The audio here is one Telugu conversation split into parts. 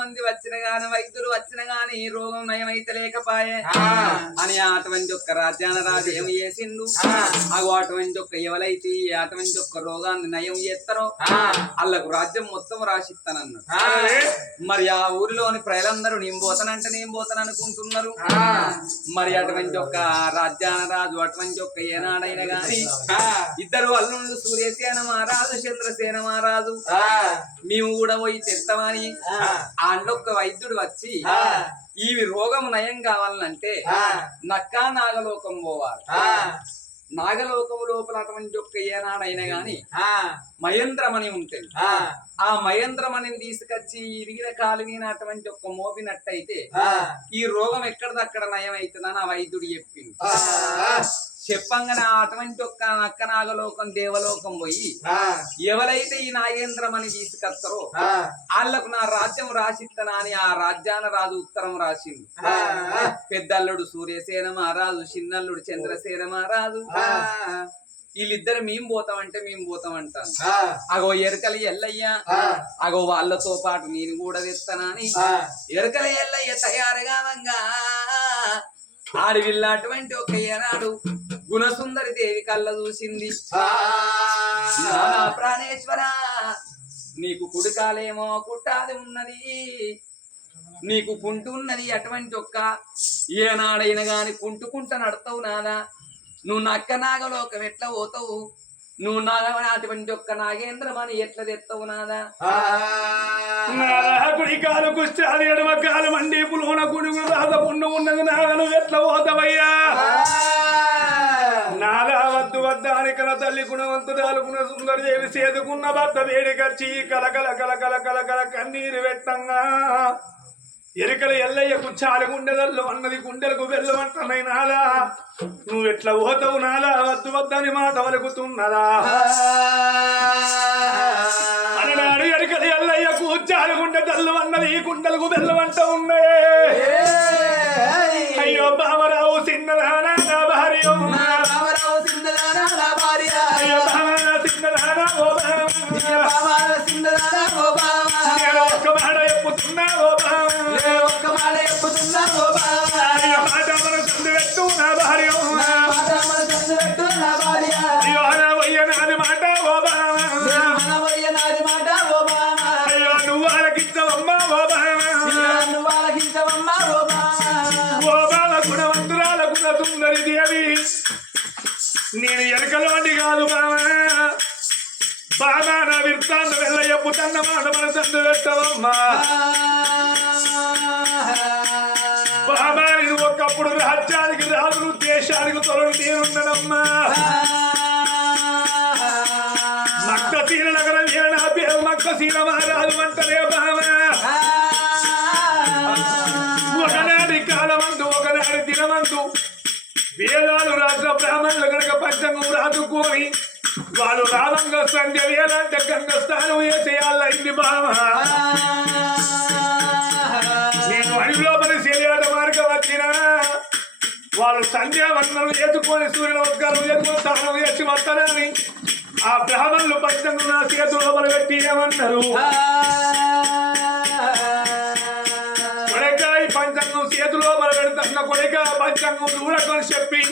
మంది వచ్చిన గాని వైద్యులు వచ్చిన గాని రోగం నయమైతే లేకపాయే అని అటువంటి ఒక్క రాజ్యాన రాజు ఏమి చేసిండు అటువంటి ఒక్క ఎవరైతే అటువంటి ఒక్క రోగాన్ని నయం చేస్తారో వాళ్ళకు రాజ్యం మొత్తం రాసిస్తానన్నారు. మరి ఆ ఊరిలోని ప్రజలందరూ నేను పోతానంటున్నారు. మరి అటువంటి ఒక్క రాజ్యాన రాజు అటువంటి ఒక్క ఏనాడైనా గాని ఇద్దరు అల్లుళ్ళు సూర్యసేన మహారాజు చంద్రసేన మహారాజు మేము కూడా పోయి తెస్తామని ఆండొక్క వైద్యుడు వచ్చి ఈ రోగం నయం కావాలంటే నక్కా నాగలోకం పోవాలి. నాగలోకం లోపల అటువంటి ఒక్క ఏనాడైనా గాని మహేంద్రమణి ఉంటుంది. ఆ మహేంద్రమణిని తీసుకొచ్చి ఇరిగిన కాలు మీద అటువంటి ఒక్క మోపినట్టయితే ఈ రోగం ఎక్కడిదక్కడ నయం అవుతుందని ఆ వైద్యుడు చెప్పింది. చెప్పంగానే అటువంటి ఒక్క నక్క నాగలోకం దేవలోకం పోయి ఎవరైతే ఈ నాగేంద్రమని తీసుకొస్తారో వాళ్ళకు నా రాజ్యం రాసిత్తనా అని ఆ రాజ్యాన రాజు ఉత్తరం రాసిండు. పెద్దల్లుడు సూర్యసేన మహారాజు, చిన్నల్లుడు చంద్రసేన మహారాజు వీళ్ళిద్దరు మేము పోతామంటాను. అగో ఎరకలి ఎల్లయ్య అగో వాళ్ళతో పాటు నేను కూడా తెస్తానని ఎరకలి ఎల్లయ్య తయారుగా ఆడవిల్ల అటువంటి ఒక ఏనాడు గుణసుందరి దేవి కళ్ళ చూసింది. ప్రాణేశ్వర నీకు కుడికాలేమో కుట్టాది ఉన్నది, నీకు కుంటు ఉన్నది. అటువంటి ఒక్క ఏనాడైనా గాని కుంటుకుంట నడతావు నాదా, నువ్వు నక్క నాగలోకం ఎట్లా పోతావు, నువ్వు అటువంటి ఒక్క నాగేంద్రమని ఎట్లా తెస్తావు నాదా. కుడికాలు కుష్టాలు ఎడమకాలు మండి పులున గుడుగు రాత పుండు ఉన్నది నాగను ఎట్లా పోతావయ్యా. నాదా వద్దు వద్దాని కల తల్లి గుణవంతురాలు గుణ సుందరి దేవి సేదుకున్న భర్త వేడికచ్చి కలకల కలకల కలకల కన్నీరు పెట్టంగా ఎరికల ఎల్లయ్య కుచ్చాలి గుండెదల్లు అన్నది గుండెలకు వెళ్ళమంటున్నాయి. నాదా నువ్వు ఎట్లా పోతావు నాదా, వద్దు వద్దని మాట వలుకుతున్నదా అన్నాడు. ఎరికల ఎల్లయ్య కూర్చాలి గుండె తల్లు అన్నది ఈ గుండెలకు వెళ్ళమంట ఉన్నాయి. అయ్యో బామరావు చిన్నదానా నా భార్య, అయ్యో బామరా చిన్నదానా ఓ ఒక్క మాట చెప్పుతున్నా ఓ మాట మన సందు పెట్టు నా భార్య, అయ్యో అనవయ్యనాది మాట ఓ అయ్యో నువ్వు ఆలకించవమ్మా ఓ బావ గుణవంతురాల గుణ సుందరి దేవి నేను ఎరకలోని కాదు బాగా నా విర్తాన్ని వెళ్ళయ్య పుట్టన్న మాట మన సందు పెట్టవమ్మా. బాబా ఇది ఒకప్పుడు రాజ్యానికి రాజులు దేశానికి తొలడు నేనున్నానమ్మా. మక్క సీల నగరం ఏనా పేరు మక్క సీల మహారాజు అంటలే బాబా. ఒకనాటి కాలమందు ఒకనాటి దినమందు వేదాలు రాష్ట్ర బ్రాహ్మణులు కనుక పంచంగం రాదుకొని వాళ్ళు రామంగా సంధ్య వేయాలంటే గంగ స్నానం చేయాలైంది బామ. నేను అడవిలో పని చేయాట మార్గం వచ్చిన వాళ్ళు సంధ్యావందనలు ఎత్తుకొని సూర్య నమస్కారం ఎత్తుకొని స్నానం చేసి వస్తారని ఆ బ్రాహ్మణులు పంచంగం నా చేతుల్లో పెట్టి ఏమన్నారు, కొడకాయ పంచంగం చేతిలో పెడుతున్న కొడక పంచంగం దూరకొని చెప్పి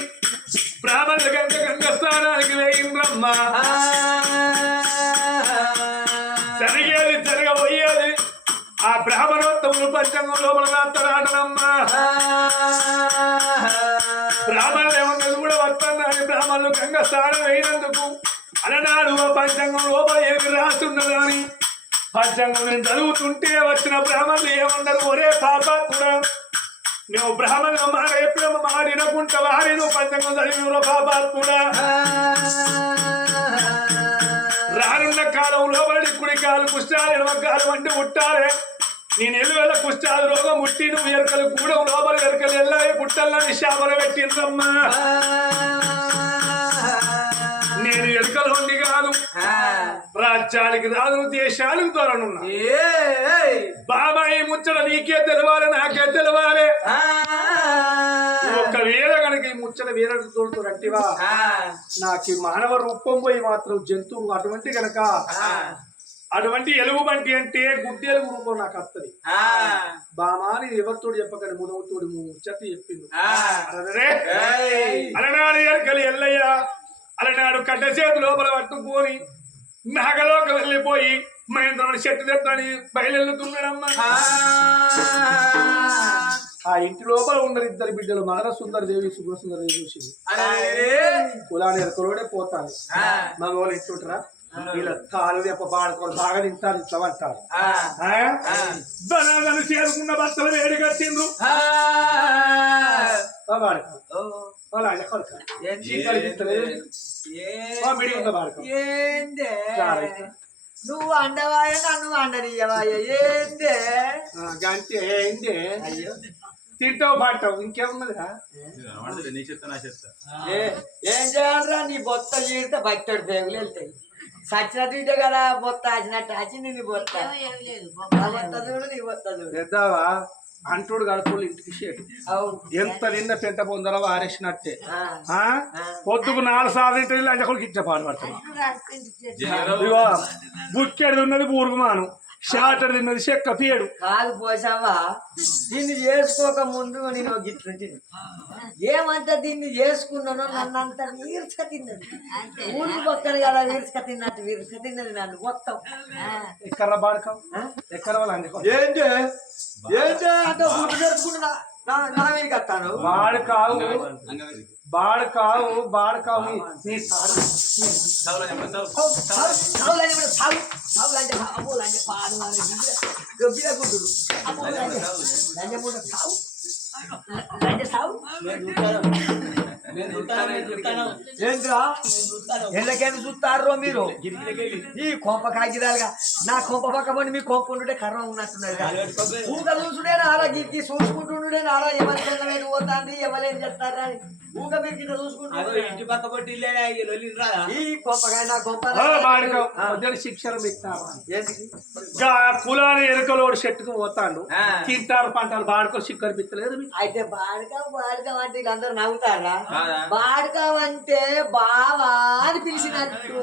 బ్రాహ్మణులు గంగ గంగ స్థానానికి వేయింద్రమ్మ. జరిగేది జరగబోయేది ఆ బ్రాహ్మణోత్తములు పంచంగం లోపల రాస్తారాటనమ్మా. బ్రాహ్మణులు ఏమన్నది కూడా వస్తున్నారని బ్రాహ్మణులు గంగ స్థానం వేయినందుకు అలనాడు ఆ పంచంగం లోపల ఏమి రాస్తున్నదని పంచంగం నేను చదువుతుంటే వచ్చిన బ్రాహ్మణులు ఏమన్నారు, ఒరే పాపాత్ముడా నువ్వు బ్రాహ్మణులు మాట ఎప్పుడేమో మాడినకుంటా వారి నువ్వు పంచంగం చదివిన పాపాత్ముడా. రానున్న కాలం లోపలి కుడికాలు కుష్టాలు ఎడమకాలు వంటి ముట్టాలే. నేను ఎల్లువేళ కుష్టాలు రోగం ముట్టి నువ్వు ఎరకలు కూడా లోపల ఎరకలు ఎల్లాయి పుట్టల్లని శాపలు పెట్టిందమ్మా. నేను ఎరకలోండి కాదు, రాజ్యానికి రాదు దేశాలకు తోరనున్నా. బాబాయి ముచ్చట నీకే తెలవాలి నాకే తెలవాలి. ఒకవేళ కనుక ఈ ముచ్చట వేరే తోడుతారంటివా నాకు మానవ రూపం పోయి మాత్రం జంతువు అటువంటి కనుక అటువంటి ఎలుగు బంటి అంటే గుడ్డి ఎలుగు రూపం నాకు వస్తుంది బామాని ఎవరితో చెప్పకండి ముదవుతోడు ముచ్చట్టు చెప్పింది అలనాడు ఎరకలి ఎల్లయ్య అలనాడు కట్ట చేతి లోపల పట్టుకొని నాగలోకి వెళ్ళిపోయి మహేంద్రుడు చెట్టు తెత్తని బయలుతున్నాడమ్మా ఆ ఇంటి లోపల ఉన్నది ఇద్దరు బిడ్డలు మదన సుందర దేవి సుబ్ర సుందర దేవి చూసింది కులాన్ని ఎరకలోడే పోతాను మగవాళ్ళు ఇంటుంటారా వీళ్ళ తాలు చెప్ప బాడుకోవాలి బాగా తింటారు ఇట్లా అంటారు ధనాలను చేరుకున్న భర్తలు వేడి కట్టిండ్రు నువ్వు అండవాయ నన్ను అండనియవాయ ఏందే గంటే ఏందే తింటావు పాంటావు ఇంకేమున్నదిరా ఏం చేయాలరా నీ బొత్త చీడితే బట్టడు పేగులు వెళ్తాయి సచ్చిన తింటే కదా బొత్త ఆచినట్టు ఆచింది నీ బొత్త బొత్త చూడు నీ బొత్త చూడు పెద్దావా అంటుడు గడుపులు ఇంటికి షేటు ఎంత నిన్న పెంట పొందరో వారేసినట్టే పొద్దుకు 4 సార్లు అంటే కూడా గిట్ట పాడు పడతాడు ఇగో బుక్కెడు ఉన్నది బూరుగుమాను షాటర్ తిన్నది చెక్క పీయడు కాదు పోసావా దీన్ని చేసుకోక ముందు నేను గిట్లుంటుంది ఏమంటే దీన్ని చేసుకున్నానో నన్నంత వీర్చక తిన్నది ఊరికి పక్కన కదా వీర్చక తిన్నట్టు వీర్చక తిన్నది నన్ను మొత్తం ఎక్కర బాడకావు ఎక్కర వాళ్ళు అందుకో ఏంటి ఏంటి అంటే గుడ్డు జరుపుకుంటున్నా నా మీదకి వస్తాను బాడకావు బాడకావు నీ ఎండకేమి చూస్తారో మీరు ఈ కొంప కాగిదాలుగా నా కొంప పక్క పండి మీ కొంప ఉంటే కర్మ ఉన్నట్టున్నది ఊక చూసుడే నారా గిరికి చూసుకుంటుండే నారా ఎవరి పోతాంది ఎవరేం చేస్తారా అని ఊక మీరు గిట్ట చూసుకుంటారు ఇంటి పక్క పట్టి ఈ కొంపగా నా కొంప శిక్షణ కులాన్ని ఎరుకలోడు చెట్టుకు పోతాడు తింటారు పంటలు బాడుకో చిక్కరు పిత్తలేదు అయితే బాడకావు అంటే అందరూ నవ్వుతారా బాడకావు అంటే బావా అని పిలిచినట్టు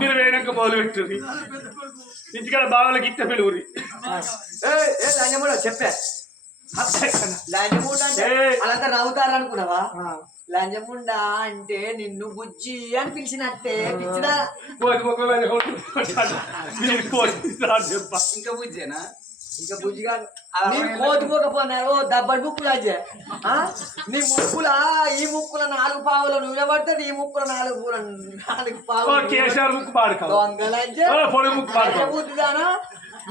మీరు వేయడానికి మొదలు పెట్టుది ఇంటికాడ బావలకి ఇట్ట పిలువురి చెప్పా లంజముండ అంటే వాళ్ళంతా నవ్వుతారు అనుకున్నావా లంజముండ అంటే నిన్ను బుజ్జి అని పిలిచినట్టే పిచ్చిదా ఇంకా బుజ్జేనా ఇంకా బుజ్జిగా నీ కోతిపోకపోయినారు దబ్బడి ముక్కులు అజ్జే నీ ముక్కుల ఈ ముక్కుల 4 పావులు నువ్వే పడుతుంది ఈ ముక్కుల 4 పావులు దొంగలజ్జేదానా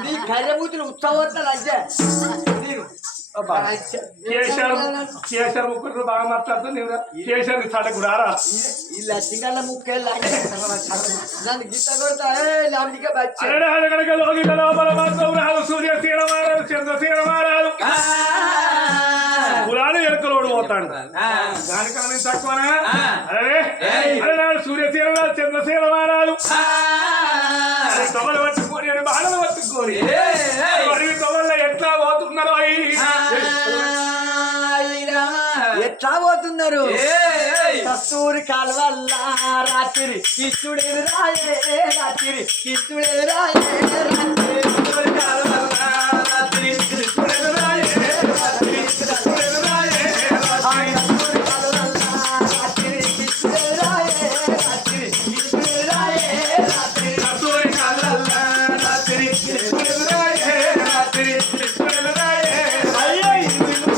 నీ కర్రెబూతులు ఉత్సవోత్సవాలు అజ్జే నేను కేసర్ ముక్కులు బాగా మాట్లాడుతుంది కేసర్ సడకు రారా ఈ లక్ష్మీగల్ల ముక్కేళ్ళ నన్ను గీత కొడతా లాంటికే బచ్చి సూర్య సీరమారాలు చంద్రసీరమారాలు కులాలు ఎరుకలోడు పోతాడు దానికన్నా తక్కువనా అరే నాడు సూర్యసీరమాలు చంద్రసీరమారాలు తొగలు పట్టుకొని బాణలు పట్టుకొని తొగల్లో ఎట్లా పోతున్నారు ఎట్లా పోతున్నారు కస్తూరి కాల్వల్ల రాత్రి కిష్టుడే రాయే రాత్రి కిష్టుడే రాయే రాత్రి కాల్వల్ల రాత్రి కిష్టుడే రాయే రాత్రి కిష్టుడే రాయే రాత్రి రాత్రి కిష్టుడే రాయే రాత్రి కిష్టుడే రాయే రాత్రి కస్తూరి కాల్వల్ల రాత్రి కిష్టుడే రాయే రాత్రి కిష్టుడే రాయే రాత్రి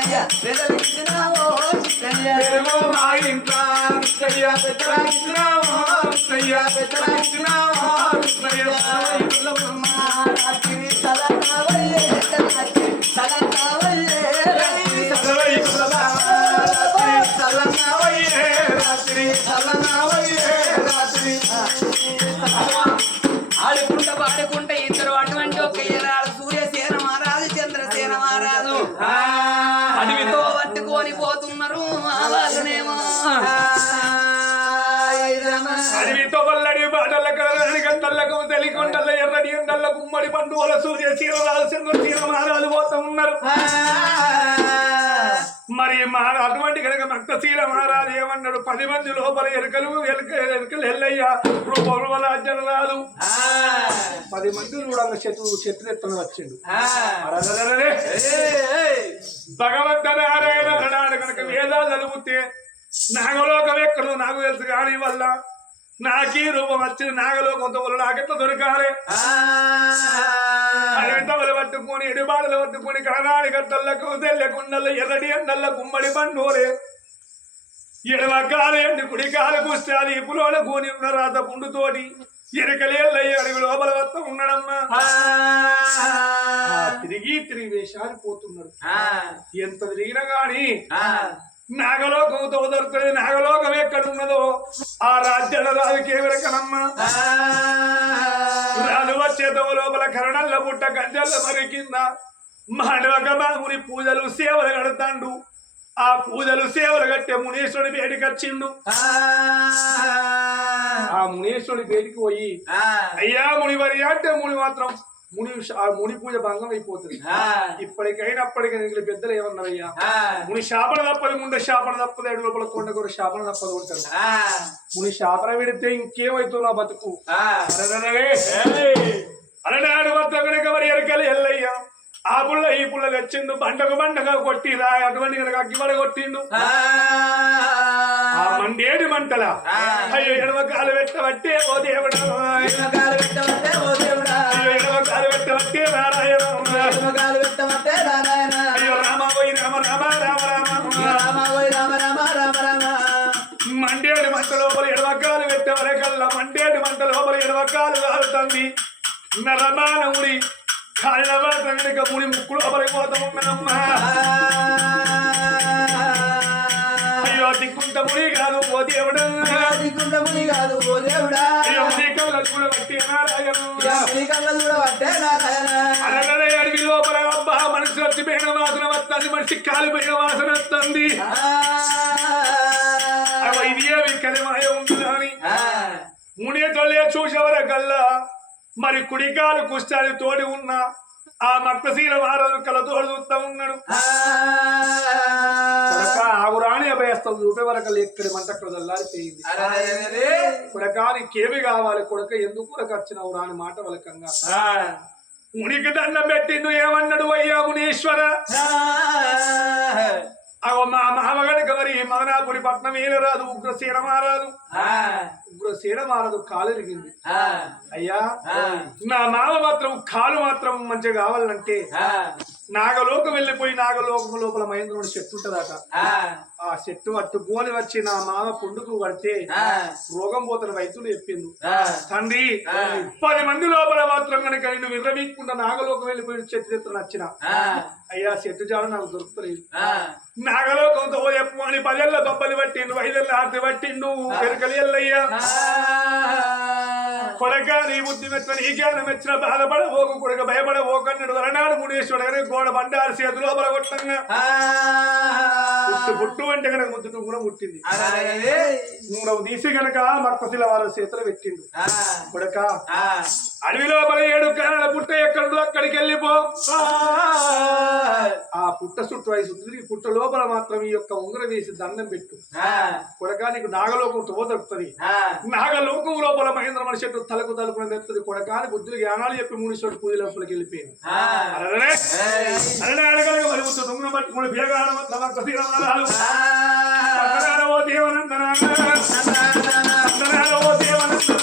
చిట్టయ్య పెదలిచ్చినావో చిట్టయ్య పెరుగో మా ఇంట్లో కృష్ణయ్య పెద్దలాగిస్తున్నావో కృష్ణయ్య పెద్దలాగిస్తున్నావో కృష్ణయ్య రాత్రి సలనావయ్యే రాత్రి సలనావయ్యే ఆడుకుంటా పాడుకుంటా ఇద్దరు అటువంటి ఒక ఏరాడు సూర్యసేన మహారాజు చంద్రసేన మహారాజు అడవితో పట్టుకొని పోతున్నారు వాళ్ళనేమో అడవితో వల్లడి బాటల కలరాని గంటలకు తెలికొండల ఎర్రడి ఎండల గుమ్మడి పండుగల సూర్య చీరరాజు చంద్రసీన మహారాజు పోతూ ఉన్నారు మరి అటువంటి కనుక భక్తశీల మహారాజు ఏమన్నాడు 10 మంది లోపల ఎరుకలు ఎల్లయ్య రూపరాజ్యరాలు 10 మంది కూడా శత్రు ఎత్తున వచ్చిండు భగవంత నారాయణ అన్నాడు కనుక వేదాలు చదివితే నాగలోకం ఎక్కడో నాకు తెలుసు కానీ వల్ల నాకీ రూపం వచ్చింది నాగలోకంతో వల్ల నాకెట్లా దొరకాలి అడవితవలు పట్టుకొని ఎడిబాడలు పట్టుకొని కరణాడి గట్టలకు తెల్లకుండల్లో ఎర్రడి ఎండల్ల గుమ్మడి పండుగలే ఎడవకాలు ఎండి కుడికాలు కుస్తాది ఇప్పులోన కూని ఉన్న రాత పుండుతోటి ఎరకలేళ్ళయ్యి అడవి లోపల వస్త ఉండడమ్మా తిరిగి వేషాలు పోతున్నాడు ఎంత తిరిగినా గాని నాగలోకంతో దొరుకుతుంది నాగలోకం ఎక్కడున్నదో ఆ రాజ్యాల రాజుకి ఎవరికనమ్మా రాజు వచ్చేతో లోపల కరణల్ల పుట్ట గంజల్ల మరి కింద మానవగముని పూజలు సేవలు కడతాండు ఆ పూజలు సేవలు కట్టే మునీశ్వరుడి బయటికి వచ్చిండు ఆ మునీశ్వరుడి బయటికి పోయి అయ్యా మునివరి అంటే ముని మాత్రం ముని పూజ భంగం అయిపోతుంది ఇప్పటికైనా అప్పటికైనా పెద్దలు ఏమన్నారయ్యా ముని శాపన తప్పదు ముందు శాపన తప్పదు ఏడు లోపల కొండకూర శాపన తప్పదు ఉంటారు ముని శాపన విడితే ఇంకేమైతుందో నా బతుకు అలనాడు మొత్తం కనుక మరి ఎరకలు ఎల్లయ్యా ఆ పుల్ల ఈ పుల్ల తెచ్చిండు బండగా కొట్టిరా అటువంటి కనుక అగ్గిపడ కొట్టిండు ఆ మండేటి మంటల అయ్యో ఎడమకాలు పెట్టబట్టే ఓ దేవుడా ఎడమకాలు పెట్టబట్టే నారాయణ అయ్యో రామ పోయి రామ రామ రామ రామ మండేటి మంట లోపల ఎడమకాలు పెట్టవరకల్లా మండేటి మంట లోపల ఎడమకాలు కాలుతుంది నరమానవుడి కాళ్ళ కనుక ముని ముక్కులు అపరిపోతా ఉన్నానమ్మా అయ్యో దిక్కుంట ముని కాదు ఓ దేవుడా దిక్కుంట ముని కాదు ఓ దేవుడా అయ్యో నీ కళ్ళ కూడా పట్టే నారాయణ అలాగే అడవి లోపల అబ్బా మనిషి వచ్చిపోయిన వాసన వస్తుంది మనిషి కాలిపోయిన వాసన వస్తుంది ఇది ఏమి కలిమాయ ఉంటుందని ముని తొలే చూసేవరకల్లా మరి కుడికాలు కుష్టాలు తోడి ఉన్న ఆ మక్తశీల మహారాజు కళ్ళ తోడు చూస్తా ఉన్నాడు ఆగురాని అభయస్తాం చూపే వరకు ఎక్కడి మంట అక్కడ చల్లారిపోయింది కొడకానికేమి కావాలి కొడక ఎందుకు కొడక వచ్చినావు రాని మాట వలకంగా మునికి దండం పెట్టిండు ఏమన్నాడు అయ్యా మునీశ్వర మా మామగడికి మరి మదనాపురి పట్నం ఏలరాదు ఉగ్రసేన మారదు కాలు ఎరిగింది అయ్యా నా మామ మాత్రం కాలు మాత్రం మంచిగా కావాలంటే నాగలోకం వెళ్ళిపోయి నాగలోకం లోపల మహేంద్రుని చెట్టు ఉంటదట ఆ చెట్టు అట్టుకొని వచ్చి నా మామ పుండుకు పడితే రోగం పోతున్న వైద్యులు చెప్పిండు తండ్రి 10 మంది లోపల మాత్రం కనుక నేను విర్రవీక్కుండా నాగలోకం వెళ్ళిపోయి చెట్టు చెట్టు నచ్చిన అయ్యా చెట్టు జాడు నాకు దొరుకుతలేదు నాగలోకంతో చెప్పు అని 10 ఏళ్ళ దొబ్బలు పట్టిండు 5 ఏళ్ళ ఆర్తి పట్టిండు ఎరకలి ఎల్లయ్యా కొడక నీ బుద్ధి మెచ్చిన నీ జ్ఞానం మెచ్చిన బాధపడబోకు కొడక భయపడబోకన్నాడు వరనాడు ముడేశ్వరుడు గోడ బండారు చేతులు లోపల కొట్టంగా పుట్టు అంటే కనుక ముద్దుటూ కూడా పుట్టింది మూడవ తీసి కనుక మర్పశిల వాళ్ళ చేతులు పెట్టిండు కొడక అడవి లోపల 7 కారణాల పుట్ట ఎక్కడో అక్కడికి వెళ్ళిపో ఆ పుట్ట చుట్టూ 5 తిరిగి పుట్ట లోపల మాత్రం ఈ యొక్క ఉంగర వేసి దండం పెట్టు కొడక నీకు నాగలోకం తో దొరుకుతుంది నాగలోకం లోపల మహేంద్ర మనిషి చెట్టు తలకు తలుపున తెస్తుంది కొడకాని బుద్ధులు జ్ఞానాలు చెప్పి మునీశ్వరుడు పూజ లోపలికి వెళ్ళిపోయింది మరి ముద్దు దొంగ పట్టుకుని బేగాడు ఓ దేవనందనాడు ఓ దేవనందనాడు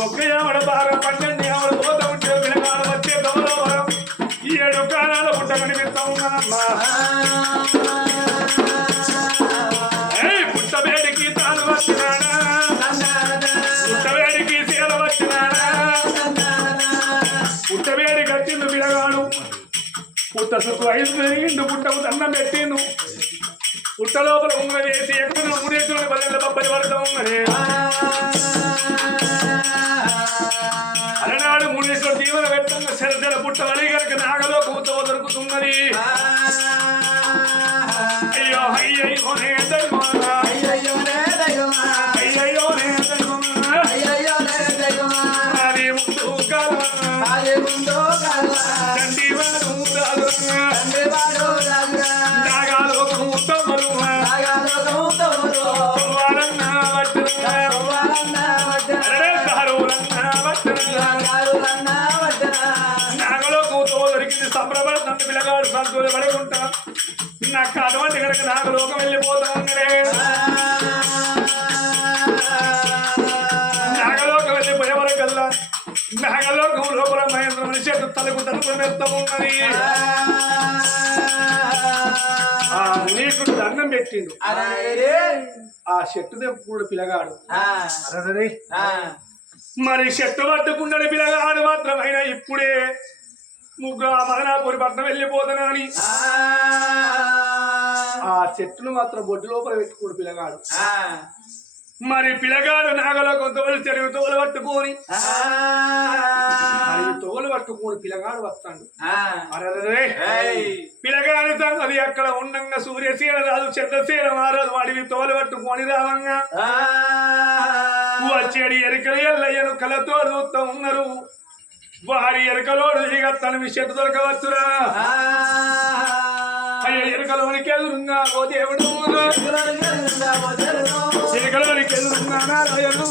ఒక్క ఎవడ బాగా పన్నెండు ఎవడు పోతా ఉంటే వినగాడు వచ్చే గౌరవం ఈ 7 కాలాల పుట్ట కనిపిస్తా ఉన్నానమ్మా పుట్టవేడికి తాను వచ్చినాడా పుట్టవేడికి సీల వచ్చినాడా పుట్టవేడి కట్టిండు పిల్లగాడు పుట్ట చుట్టూ 5 పెరిగిండు పుట్టకు దండం పెట్టిండు పుట్ట లోపల ఉంగ వేసి ఎక్కడ ముడేతులు 10 బొబ్బలి పడతా ఉన్నది అలనాడు ముడేశ్వర దీవెన పెట్టంగా సెరసెల పుట్ట వలి కనుక నాగలో కూతో దొరుకుతున్నది అయ్యో అయ్యో నే దైవమా అయ్యో నే దైవమా అయ్యో నే దైవమా అయ్యో నే దైవమా ఆది ముందు కాలమా దండి వాడు రాజురా నాగలో కూతో మరువా వారన్న వడ్డరా అరే దారులన్న వడ్డరా నాగలో కూతో దొరికింది సంబరపడుతుంది పిల్లగాడు సంతోషపడుకుంటా నాకు అటువంటి కనుక నాగలోకం వెళ్ళిపోతా ఉన్నదే నాగలోకం వెళ్ళిపోయే వరకల్లా నాగలోకం లోపల మహేంద్ర చెట్టు తలకు తలుపు మెత్త ఉన్నది ఆ మునీకుడు దండం పెట్టిండు ఆ చెట్టు కూడా పిల్లగాడు మరి చెట్టు పట్టుకున్నాడు పిల్లగాడు మాత్రమైన ఇప్పుడే ముగ్గురు ఆ మదనాపురి పట్నం వెళ్ళిపోతానని ఆ చెట్టును మాత్రం బొడ్డు లోపల పెట్టుకోడు పిల్లగాడు మరి పిల్లగాడు నాగలోకం తోలు చెరువు తోలు పట్టుకొని తోలు పట్టుకొని పిల్లగాడు వస్తాడు పిల్లగాడి అది అక్కడ ఉండంగా సూర్యశీల రాదు చంద్రశీల మారాదు వాడివి తోలు పట్టుకొని రావంగా వచ్చేడి ఎరుకలు ఎల్లయ్యను కళ్ళతో చూస్తా ఉన్నారు వారి ఎరుకలోడు ఇక తన చెట్టు దొరకవచ్చురా అయ్యో ఎరుకలోనికి ఎదురుగా ఓ దేవుడు ఎరుకలోనికి ఎదురుగా నారాయణు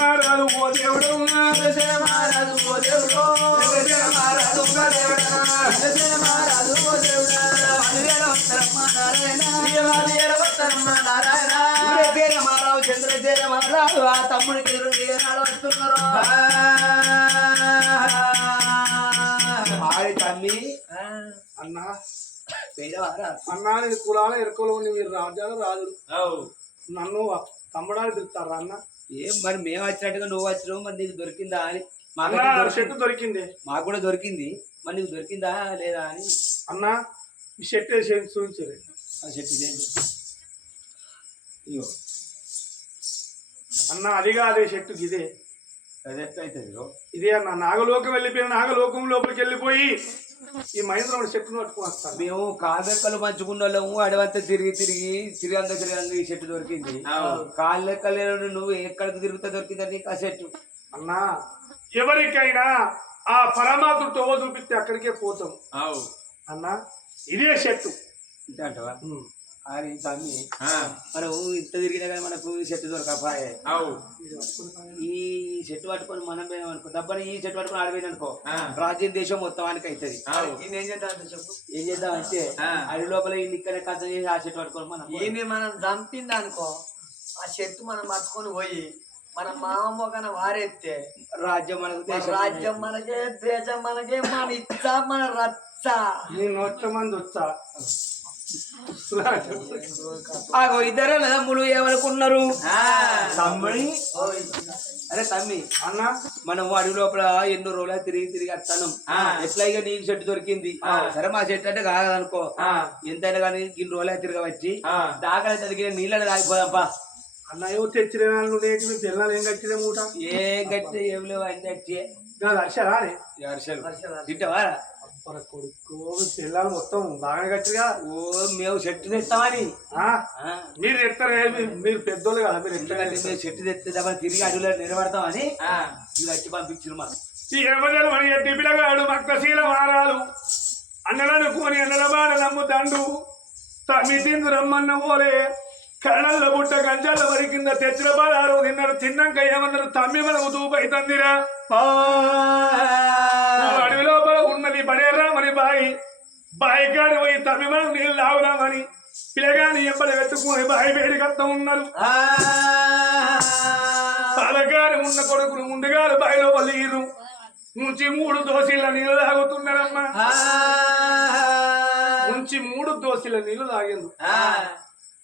మారాదు ఓ దేవుడు చంద్రశేఖర మారాదు ఆ తమ్ముడికి వస్తున్నారు తమ్మి అన్నా అన్నా నేను కులాల ఎరుకలో ఉండి మీరు రాజ్యాలు రాజులు నన్ను తమ్ముడాలు పిలుస్తారా అన్న ఏం మరి మేము వచ్చినట్టుగా నువ్వు వచ్చినావు మరి నీకు దొరికిందా అని చెట్టు దొరికింది మాకు కూడా దొరికింది మరి నీకు దొరికిందా లేదా అని అన్నా ఈ చెట్టు వేసి చూపించారు ఆ చెట్టు ఇదేంటి అన్న అదిగా అదే చెట్టు ఇదే అది ఎట్లయితుంది ఇదే అన్న నాగలోకం వెళ్ళిపోయిన నాగలోకం లోపలికి వెళ్ళిపోయి ఈ మహేంద్రముడి చెట్టును పట్టుకుని వస్తాను మేము కాళ్ళెక్కలు మంచుకున్న వాళ్ళము అడవంతా తిరిగంగా ఈ చెట్టు దొరికింది కాళ్ళెక్కలేను నువ్వు ఎక్కడికి తిరుగుతా దొరికిందా నీకు ఆ చెట్టు అన్నా ఎవరికైనా ఆ పరమాత్ముడు తోవ చూపిస్తే అక్కడికే పోతాం అన్నా ఇదే చెట్టు ఇంత అంటవా అది తమ్మి మనం ఇంత తిరిగినా కానీ మనకు చెట్టు దొరకపాయే ఈ చెట్టు పట్టుకొని మనం అనుకో దబ్బని ఈ చెట్టు పట్టుకొని ఆడిపోయింది అనుకో రాజ్యం దేశం మొత్తానికి అవుతుంది ఏం చేద్దాం అంటే అడి లోపల ఇక్కడే కథ చేసి ఆ చెట్టు పట్టుకొని మనం చంపింది అనుకో ఆ చెట్టు మనం పట్టుకొని పోయి మన మామ కన్నా వారెత్తే రాజ్యం మనకు రాజ్యం మనకే దేశం మనకే మన ఇచ్చా మన రచ్చ నేను 100 మంది వచ్చా ఆగో ఇద్దరు తమ్ముడు ఏమనుకున్నారు తమ్ముడి అరే తమ్మి అన్న మనం అడుగు లోపల ఎన్నో రోజులు తిరిగి వస్తాను ఎట్లా ఇక నీకు చెట్టు దొరికింది సరే మా చెట్టు అంటే కాదనుకో ఎంతైనా కానీ ఇన్ని రోజులు తిరగవచ్చి దాకా తదిగిన నీళ్ళని తాగిపోదాంపా అన్న ఏమో తెచ్చిన నేటి పిల్లలు ఏం కట్టిన మూట ఏం గట్టి ఏం లేవు అన్ని గట్టి హర్షరా తింటావా కొడుకు పిల్లలు మొత్తం బాగా కట్టిగా ఓ మేము చెట్టు తెస్తామని మీరు ఎత్తారు మీరు పెద్దోళ్ళు కదా మీరు ఎందుకంటే మేము చెట్టు తెస్తే తిరిగి అడుగులో నిలబడతామని వచ్చి పంపించారు మాకు ఈ ఎవరు మన ఎట్టి పిల్లగాడు మక్కశీల మారాలు అన్నలనుకోని అన్నల బాడ నమ్ముతాండు తమ్మి తిందు రమ్మన్న పోలే కళ్ళల్లో బుట్ట గంజాల వరి కింద తెచ్చిన బాడారు తిన్నారు తిన్నాక ఏమన్నారు తమ్మి మనకు దూపైతందిరా అడవి లోపల ఉన్న ఉన్నది బడేరామని బాయి కాడి పోయి తమిళ నీళ్ళు తాగుదామని పిల్లగాని ఎప్పటి వెతుక్కుని బాయి వేడి కడతా ఉన్నారు పాలగారు ఉన్న కొడుకులు ముందుగారు బాయిలో పల్లీరు నుంచి 3 దోశల నీళ్ళు తాగుతున్నారమ్మా నుంచి 3 దోశల నీళ్లు తాగింది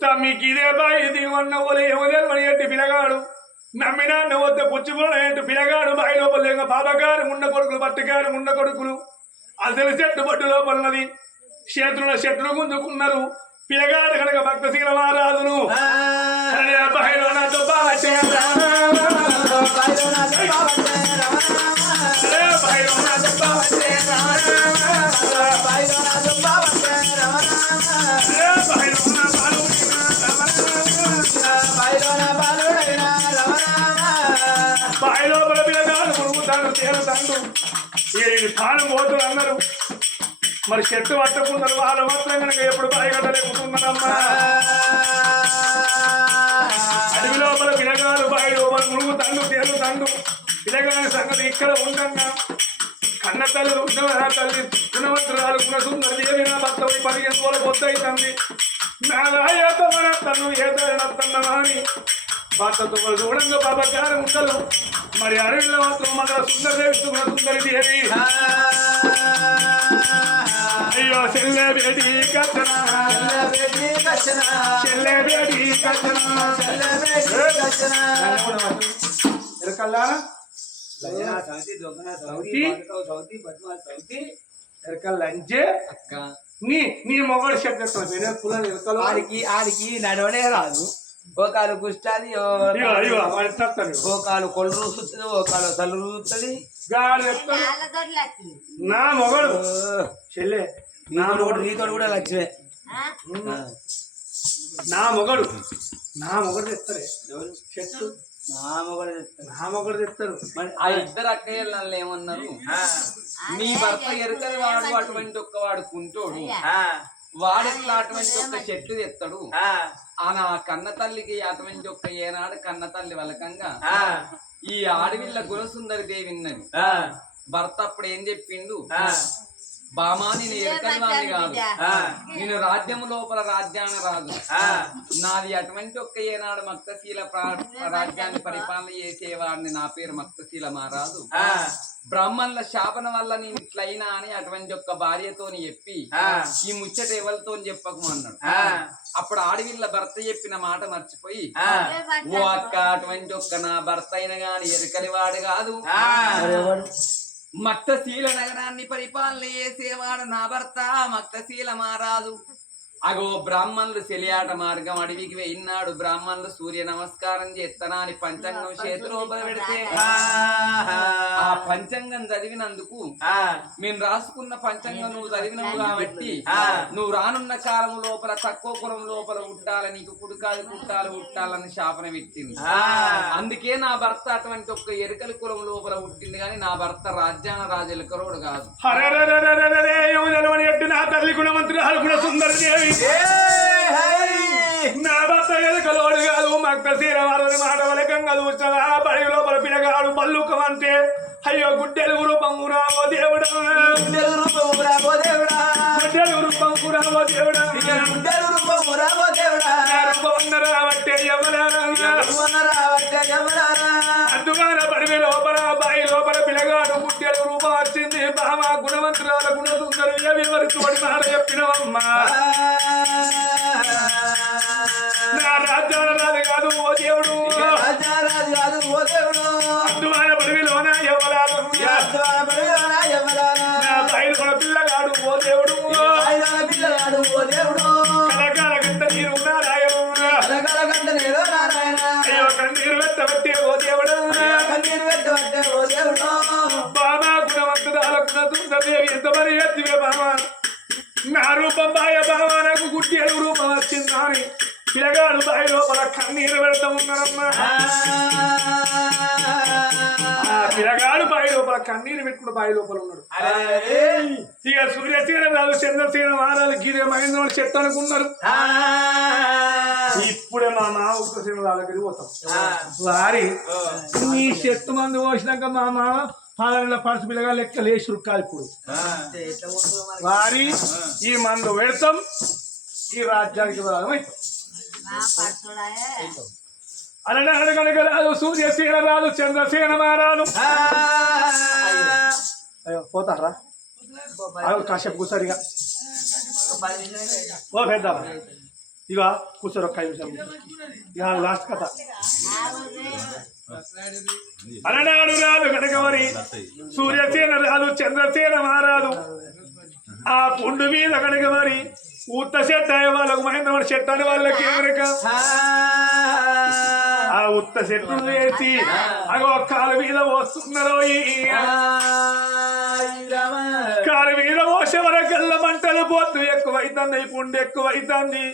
తమ్మికి ఇదే బాయి దీవన్న ఓలే ఎవరి ఏంటి పిల్లగాడు నమ్మినా వద్ద పుచ్చుకోవడం ఏంటి పిల్లగాడు బాయి లోపల బాబాగారు ఉన్న కొడుకులు బట్టగారు ఉన్న కొడుకులు అసలు చెట్టు బట్టు లోపలన్నది శత్రులు గుంజుకున్నారు పిల్లగాడు కనుక భక్తశీల మహారాజును బాయిలో నాతో బాయిలో పిల్లగాడు మురుగుతాడు తేలుతాడు ఈ తాను పోతులు అన్నారు మరి చెట్టు పట్టుకున్నారు వాళ్ళ మాత్రం కనుక ఎప్పుడు బాయి కట్టలేకుతున్నారమ్మా అడవి లోపల పిల్లగాడు బాయి లోపల మురుగుతాడు తేలుతాడు పిల్లగాడి సంగతి ఇక్కడ ఉండగా కన్న తల్లి తల్లి గుణవంతురాలు గుణసుందరి దేవి నా భర్త 15 రోజులు పొత్తైతుంది నా రాయతన తను ఏదైనా అని భర్తతో చూడంగా బాబాగారు ఉండలు మరి అడవిలో మాత్రం మన సుందరదేవి గుణసుందరి దేవి అయ్యో చెల్లె బేటి కచ్చన చెల్లె బేటి కచ్చన ఎరకల్లా లంచే నీ మొగడు చెప్తాను ఆడికి నడవనే రాదు ఓకాలు కుష్టాది ఓకాలు కొళ్ళు రూస్తుంది ఓకాలు తల్లు రూస్తుంది నా మొగడు చెల్లె నీతోడు కూడా లక్ష్మే నా మొగడు తెస్తారే చెట్టు నా మొగడు తెస్తారు మరి ఆ ఇద్దరు అక్కయ్యలు నన్ను ఏమన్నారు నీ భర్త ఎరుకని వాడు అటువంటి ఒక్కవాడు కుంటోడు వాడెట్లా అటువంటి ఒక్క చెట్లు తెస్తాడు ఆ నా కన్న తల్లికి అటువంటి ఒక్క ఏనాడు కన్న తల్లి వలకంగా ఈ ఆడవిల్ల గుణసుందరి దేవిన్నది భర్త అప్పుడు ఏం చెప్పిండు బామా నేను ఎరుకని వాడిని కాదు నేను రాజ్యము లోపల రాజ్యాన రాదు నాది అటువంటి ఒక్క ఏనాడు మక్తశీల రాజ్యాన్ని పరిపాలన చేసేవాడిని నా పేరు మక్తశీల మహారాజు బ్రాహ్మణుల శాపన వల్ల నేను ఇట్లయినా అని అటువంటి ఒక్క భార్యతోని చెప్పి ఈ ముచ్చట ఎవరితో చెప్పకమన్నాడు అప్పుడు ఆడవిళ్ళ భర్త చెప్పిన మాట మర్చిపోయి ఓ అక్క అటువంటి ఒక్క నా భర్త అయిన గాని ఎరుకలి వాడు కాదు మక్తశీల నగరాన్ని పరిపాలన చేసేవాడు నా భర్త మక్తశీల మహారాజు అగో బ్రాహ్మణులు సెలియాట మార్గం అడవికి వెళ్ళినాడు బ్రాహ్మణులు సూర్య నమస్కారం చేస్తానా అని పంచాంగం చేతిలోపల పెడితే ఆ పంచాంగం చదివినందుకు మేము రాసుకున్న పంచాంగం నువ్వు చదివినవు కాబట్టి నువ్వు రానున్న కాలం లోపల తక్కువ కులం లోపల ఉట్టాలని నీకు కుడుకాలు కుట్టాలు ఉట్టాలని శాపన పెట్టింది అందుకే నా భర్త అటువంటి ఒక్క ఎరుకల కులం లోపల పుట్టింది కానీ నా భర్త రాజ్యాన రాజెలకరోడు కాదు నా తల్లి గుణవంతురాలు గుణ సుందరి దేవి నా భర్త ఎలుకలోడు కాదు మక్తశీల వారిని మాట వలకంగా చూస్తావా బడి లోపల పిల్లగాడు బల్లుకమంటే అయ్యో గుడ్డెలు రూపము రావో దేవుడా రావట్టే అందుగాన బడివి లోపల బాయి లోపల పిల్లగాడు గుడ్డెలు రూపం వచ్చింది బామా గుణవంతురాల గుణసుందరి ఎవరి తోడి మాట చెప్పినవమ్మా నా రాజ్యాల రాదు కాదు ఓ దేవుడు అందువాన బడివిలోన ఎవరాలు నా బయలు కూడా పిల్లగాడు ఓ దేవుడు కలకాల గంట నీరు అయ్యో కన్నీరు వెత్తబట్టే ఓ దేవుడు బామా గుణవంతురాల గుణసుందరదేవి ఎంత మరి ఎత్తివే బామా నా రూపం బాయ బామా నాకు గుడ్డేడు రూపం వచ్చిందా అని పిల్లగాడు బాయి లోపల కన్నీరు పెడతా ఉన్నారమ్మా పిల్లగాడు బాయి లోపల కన్నీరు పెట్టుకుని బాయి లోపల ఉన్నాడు ఇక సూర్యసీన రాదు చంద్రసీన మహారాజు గిరి మహేంద్ర చెట్టు అనుకున్నారు ఇప్పుడే మా మామ ఉత్తరసీన వాళ్ళ దగ్గరికి పోతాం వారి నీ చెట్టు మందు పోసినాక మా మామ పాలన పరుసు పిల్లగా లెక్క లేచి రుక్కాలి ఇప్పుడు ఎట్లా పోతుందో మరి. వారి ఈ మందు పెడతాం ఈ రాజ్యానికి అలనాడు కనుక రాదు సూర్యసేన రాదు చంద్రసేన మారాదు అయ్యో పోతారా కాసేపు కూర్చోరిగా ఓ పెద్ద ఇక కూర్చోరు ఒక్క నిమిషం ఇక లాస్ట్ కథ అలనాడు రాదు కనుక మరి సూర్యసేన రాదు చంద్రసేన మారాదు ఆ పుండు మీద కనుక మరి ఉత్త చెట్టు అయ్యే వాళ్ళకు మహేంద్ర చెట్టు అని వాళ్ళకి ఎవరిక ఆ ఉత్త చెట్టు వేసి అగో కాలు మీద వస్తున్నారు కాలు మీద పోసే వరకల్ల మంటలు పోతు ఎక్కువైతుంది పుండు ఎక్కువైతుంది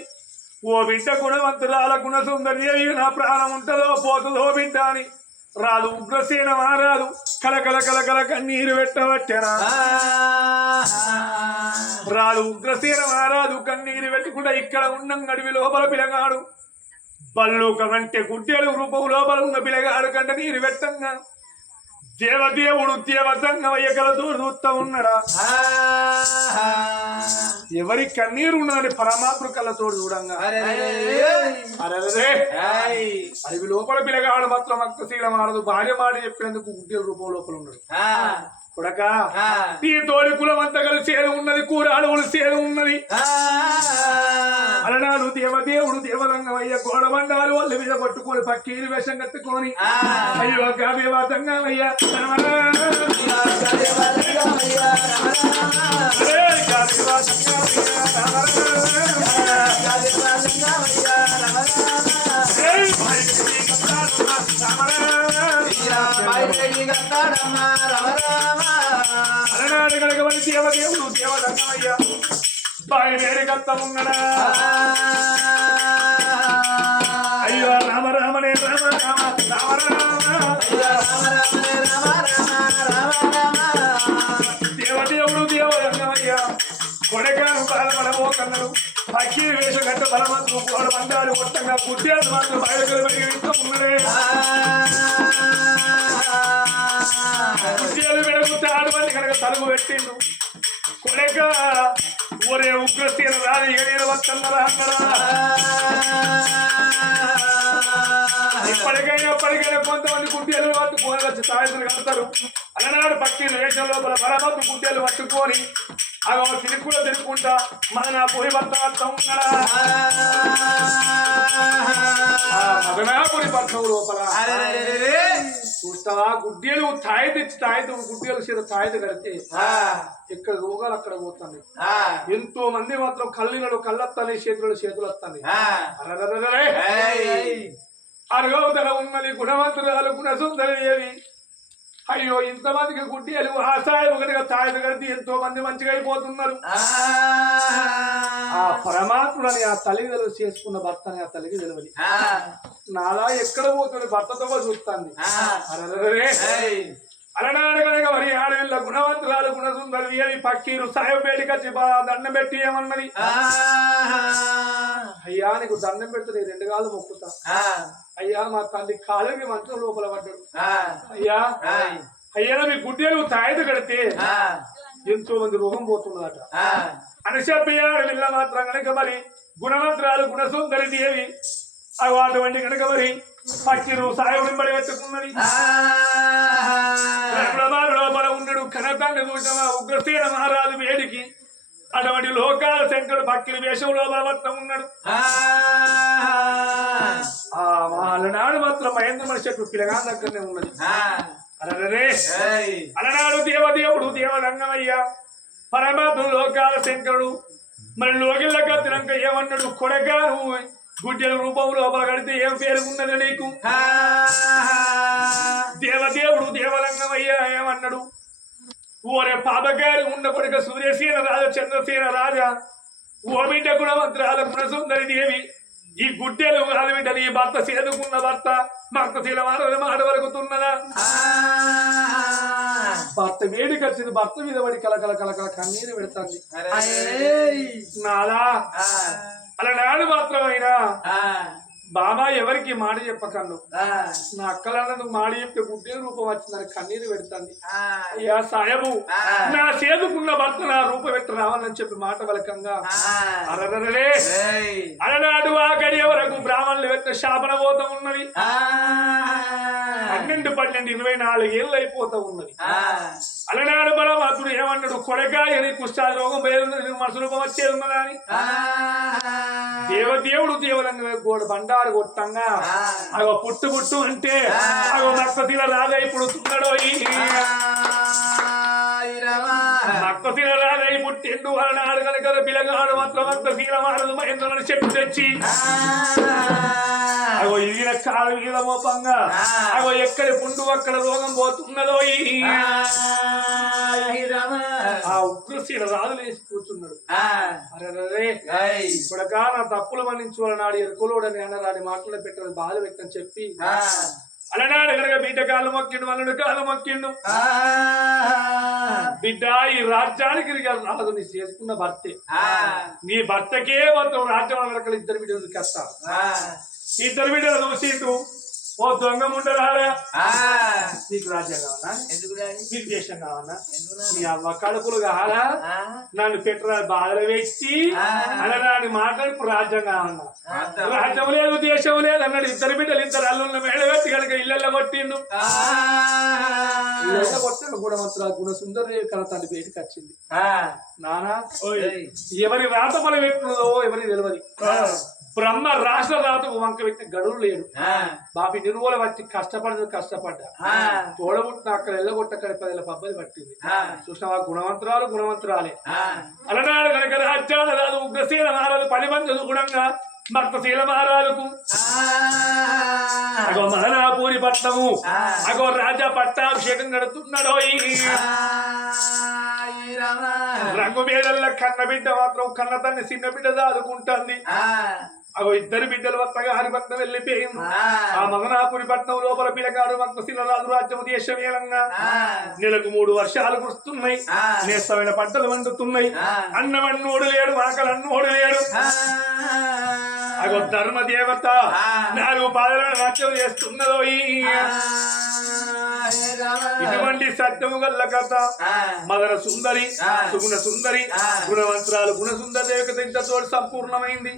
ఓ బిడ్డ గుణవంతురాల గుణ సుందరి నా ప్రాణం ఉంటుందో పోతుందో బిడ్డ అని రాదు ఉగ్రసేన మారాదు కలకల కలకల కన్నీరు పెట్టవట్టెనా రాదు ఉగ్రసేన మారాదు కన్నీరు పెట్టుకుంటా ఇక్కడ ఉన్న అడవి లోపల పిలగాడు బల్లుక కంటే గుడ్డెలు రూపం లోపల ఉన్న పిలగాడు కంట నీరు పెట్టంగా దేవదేవుడు దేవతంగా ఎగలతో చూస్తా ఉన్నాడా ఎవరి కన్నీరు ఉన్నదని పరమాత్మ కళ్ళతో చూడంగా అడవి లోపల పిలగాడు మాత్రం అక్కశీల మారదు భార్య మాట చెప్పేందుకు గుడ్డెల రూపం లోపల ఉన్నాడు కొడక నీ తోడి కులం అంతా కలిసి సేద ఉన్నది కూరాడుగులు సేద ఉన్నది అలనాడు దేవదేవుడు దేవరంగమయ్య గోడబండాలు వాళ్ళ మీద పట్టుకొని పక్కీరు వేషం కట్టుకొని అయ్యో దేవాతంగమయ్య అలనాడు కనుక దేవదేవుడు దేవరంగమయ్య బయలుదేరి కత్తమున్నడా అయ్యో రామ రామనే రామ రామ రామ దేవదేవుడు దేవరంగమయ్య కొడకాను బాలబలమో కన్నడు పక్షి వేష గట్ట బలమంత్రు కోడ బండాలు మొత్తంగా గుడ్డేలు మాత్రం బయలుదేరి ఉన్నడే గుడ్డేలు వెడగుతే ఆడవాళ్ళు కనుక తలుపు పెట్టిండు కొడక ఒరే ఉగ్రసేన రాదు ఇక నేను వస్తున్నారా అన్నారా ఎప్పటికైనా కొంతమంది గుడ్డేలు పట్టుకొని వచ్చి తాయిలు కడతారు అలనాడు పక్షి వేషం లోపల బలమంత్రు గుడ్డేలు పట్టుకొని అగో తిరుగులో తిరుగుకుంటా మన నా పోయి భర్త ఉన్నాడా మగనా పోయి భర్త లోపల చూస్తావా గుడ్డేలు తాయి తెచ్చి గుడ్డేలు చేత తాయిత కడితే ఎక్కడ రోగాలు అక్కడ పోతుంది ఎంతో మంది మాత్రం కళ్ళినడు కళ్ళొస్తాయి చేతులు వస్తాయి అరగవతల ఉన్నది గుణవంతురాలు గుణ సుందరి దేవి అయ్యో ఇంతమందికి గుడ్డేలు ఆశాయం ఒకటిగా తాయిత కడితే ఎంతో మంది మంచిగా అయిపోతున్నారు ఆ పరమాత్ముడని ఆ తల్లిదండ్రులు చేసుకున్న భర్తని ఆ తల్లికి తెలియదు నాలా ఎక్కడ పోతుంది భర్తతో చూస్తాంది అలనాడు కనుక మరి ఆడవిల్ల గుణవంతురాలు గుణసుందరి అని పక్కీరు సాయపేటికి వచ్చి దండం పెట్టి ఏమన్నది అయ్యా నీకు దండం పెడుతుంది 2 కాళ్ళు మొక్కుతా అయ్యా మా తల్లి కాళ్ళకి మంచం లోపల పడ్డాడు అయ్యా మీ గుడ్డేలు తాయిత కడితే ఎంతో మంది రోగం పోతున్నదట అని చెప్పాడు వీళ్ళ మాత్రం కనుక మరి గుణవంతురాలు గుణసుందరి దేవి అటువంటి కనుక మరి పక్షిరు సాయం బడి పెట్టుకున్నది లోపల ఉన్నాడు కనతాన్ని చూసినవా ఉగ్రసేన మహారాజు వేడికి అటువంటి లోకాల శంకరుడు పక్షుల వేషం లోపల మొత్తం ఉన్నాడు అలనాడు మాత్రం మహేంద్ర చెట్టు పిల్లగా దగ్గరనే ఉన్నది అలనాడు దేవదేవుడు దేవరంగమయ్య పరమాత్మ లోకాల శంకరుడు మరి లోకిళ్ళ కత్తినాక ఏమన్నాడు కొడగా గుడ్డెల రూపం లోపల కడితే ఏం పేరు ఉన్నది నీకు దేవదేవుడు దేవరంగమయ్య ఏమన్నాడు ఓరే పాపగారి ఉన్న కొడుక సూర్యసేన రాజా చంద్రసేన రాజా ఓ బిడ్డ గుణవంతురాల గుణసుందరి దేవి ఈ గుడ్డెలు కాదు బిడ్డ నీ భర్త చేదుకున్న భర్త భక్తశీల మాట వరకుతున్నదా భర్త వేడికి వచ్చింది భర్త మీద పడి కలకల కలకల కన్నీరు పెడుతుంది నాలా అలా నాడు మాత్రమైనా బాబా ఎవరికి ఎవరికి మాట చెప్పకన్ను నా అక్కలన్నందుకు మాట చెప్తే గుడ్డే రూపం వచ్చిందని కన్నీరు పెడుతుంది అయ్యా సాయబు నా చేదుకున్న భర్త నా రూపం పెట్టి రావాలని చెప్పి మాట వలకంగా అరదరలే అలనాడు ఆ గడియ వరకు బ్రాహ్మణులు పెట్టిన శాపన పోతా ఉన్నది 12 24 ఏళ్ళు అయిపోతా ఉన్నది అలనాడు బలవంతుడు ఏమన్నాడు కొడకాయ కుష్ఠాది రోగం బయలు మనసు రూపం వచ్చేది ఉన్నదని దేవదేవుడు దేవరంగా గోడ బండారు కొట్టంగా అగో పుట్టు అంటే అగో నక్కశిల రాగా ఇప్పుడు తున్నాడో నక్కశిల రాగా పుట్టిండు అలనాడు కనుక పిల్లగాడు మాత్రం నక్కశీల మారదు మహేంద్రుని చెప్పు తెచ్చి అగో ఈయన కాలు ఈల మోపంగా అగో ఎక్కడి పుండు అక్కడ రోగం పోతున్నదో ఆ ఉగ్రశీల రాజులు వేసి కూర్చున్నాడు అరే ఇప్పుడకా నా తప్పులు మన్నించుకోవాలన్నాడు ఎరుకులోడని అన్నరాని మాటలు పెట్టారు బాధ పెట్టని చెప్పి అలనాడు కనుక బిడ్డ కాలు మొక్కిండు అల్లుడు కాలు మొక్కిండు బిడ్డ ఈ రాజ్యానికి రాజుని చేసుకున్న భర్తే నీ భర్తకే మొత్తం రాజ్యం వరకు 2 బిడ్డలు కష్టాలు 2 బిడ్డలు చూసిండు ఓ దొంగ ముండరాడా నీకు రాజ్యం కావాలా నీకు దేశం కావాలా నీ అవ్వ కడుపులు కావాలా నన్ను పెట్టరా బాధలు పెట్టి అలనాడు మాట్లాడుకు రాజ్యం కావాలా రాజ్యం లేదు దేశం లేదు అన్నాడు 2 బిడ్డలు 2 అల్లుళ్ళ మేడ పెట్టి కనుక ఇళ్ళల్లో కొట్టిండు ఇళ్ళ కొట్టాడు గుణ సుందర కళ తండ్రి బయటకు వచ్చింది నానా ఎవరి రాత బలం ఎట్లుందో ఎవరికి తెలియదు బ్రహ్మ రాష్ట్ర రాతకు వంక వ్యక్తి గడువు లేడు బాబి నిరువుల వచ్చి కష్టపడ్డా తోడబుట్టిన అక్కడ ఎల్లగొట్టక్కడ 10 పబ్బది పట్టింది చూసినా గుణవంతురాలే అలనాడు కనుక రాజ్యాల రాదు ఉగ్రశీల మహారాజు 10 మంది గుణంగా భక్తశీల మహారాజుకు అగో మదనాపూరి పట్టణము అగో రాజా పట్టాభిషేకం నడుతున్నాడో రంగు మేడల్ల కన్న బిడ్డ మాత్రం కన్న తన్ని చిన్న బిడ్డ దాదుకుంటుంది అగో 2 బిడ్డలు వత్తగా హరిపట్నం వెళ్ళిపోయింది ఆ మదనాపురి పట్నం లోపల పిల్లగాడు భక్తశీల రాజు రాజ్యం దేశమేలంగా నెలకు 3 వర్షాలు కురుస్తున్నాయి నేస్తమైన పంటలు వండుతున్నాయి అన్నమన్నోడు లేడు ఆకలి అన్నోడు లేడు అగో ధర్మ దేవత 4 పాదలను నాట్యం చేస్తున్నదో ఇటువంటి సత్యము గల్ల కథ మదన సుందరి సుగుణ సుందరి గుణవంతురాలు గుణ సుందరి దేవత ఇంత తోడు సంపూర్ణమైంది